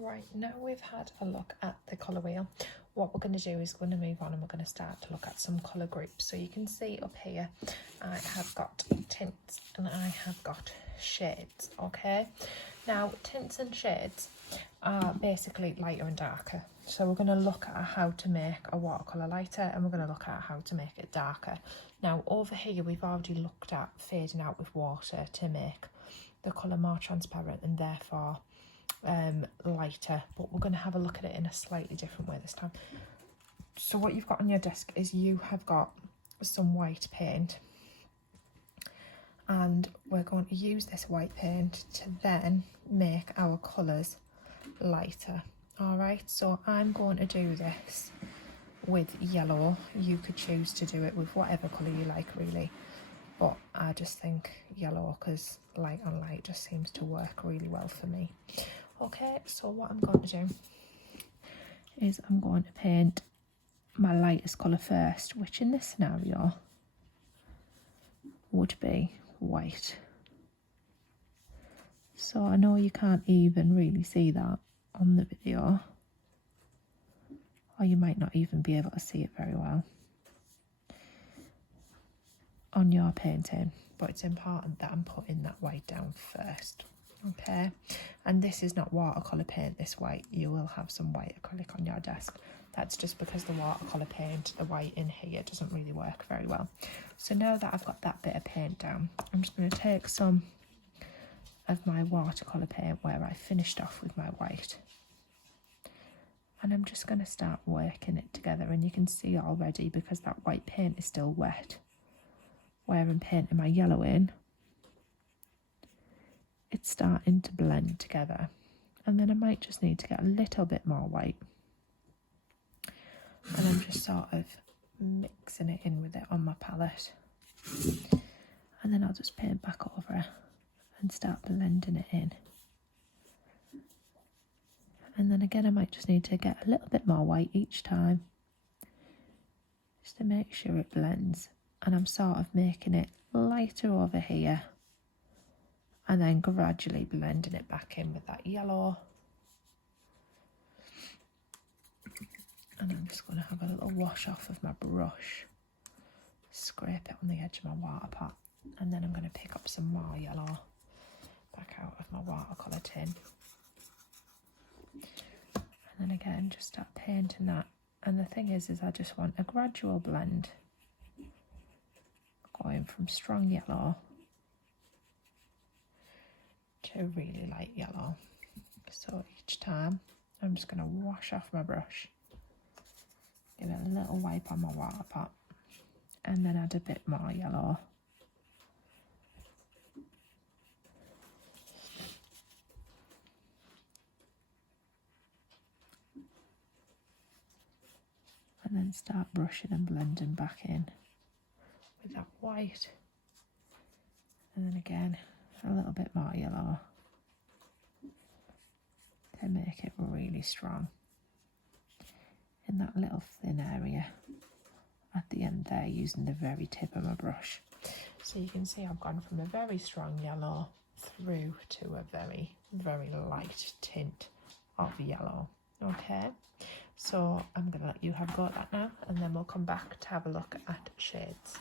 Right, now we've had a look at the colour wheel, what we're going to do is we're going to move on and we're going to start to look at some colour groups. So you can see up here I have got tints and I have got shades, okay? Now tints and shades are basically lighter and darker. So we're going to look at how to make a watercolour lighter and we're going to look at how to make it darker. Now over here we've already looked at fading out with water to make the colour more transparent and therefore lighter, but we're going to have a look at it in a slightly different way this time. So what you've got on your desk is you have got some white paint and we're going to use this white paint to then make our colours lighter. Alright, so I'm going to do this with yellow. You could choose to do it with whatever colour you like really, but I just think yellow because light on light just seems to work really well for me. Okay, so what I'm going to do is I'm going to paint my lightest colour first, which in this scenario would be white. So I know you can't even really see that on the video, or you might not even be able to see it very well on your painting, but it's important that I'm putting that white down first. Okay, and this is not watercolour paint, this white. You will have some white acrylic on your desk. That's just because the watercolour paint, the white in here, doesn't really work very well. So now that I've got that bit of paint down, I'm just going to take some of my watercolour paint where I finished off with my white, and I'm just going to start working it together. And you can see already, because that white paint is still wet, where I'm painting my yellow in, it's starting to blend together. And then I might just need to get a little bit more white, and I'm just sort of mixing it in with it on my palette, and then I'll just paint back over it and start blending it in. And then again I might just need to get a little bit more white each time just to make sure it blends, and I'm sort of making it lighter over here and then gradually blending it back in with that yellow. And I'm just going to have a little wash off of my brush, scrape it on the edge of my water pot, and then I'm going to pick up some more yellow back out of my watercolour tin. And then again, just start painting that. And the thing is I just want a gradual blend, going from strong yellow to really light yellow. So each time I'm just going to wash off my brush, give it a little wipe on my water pot, and then add a bit more yellow. And then start brushing and blending back in with that white. And then again, a little bit more yellow to make it really strong in that little thin area at the end there, using the very tip of my brush. So you can see I've gone from a very strong yellow through to a very, very light tint of yellow. Okay, so I'm going to let you have a go at that now, and then we'll come back to have a look at shades.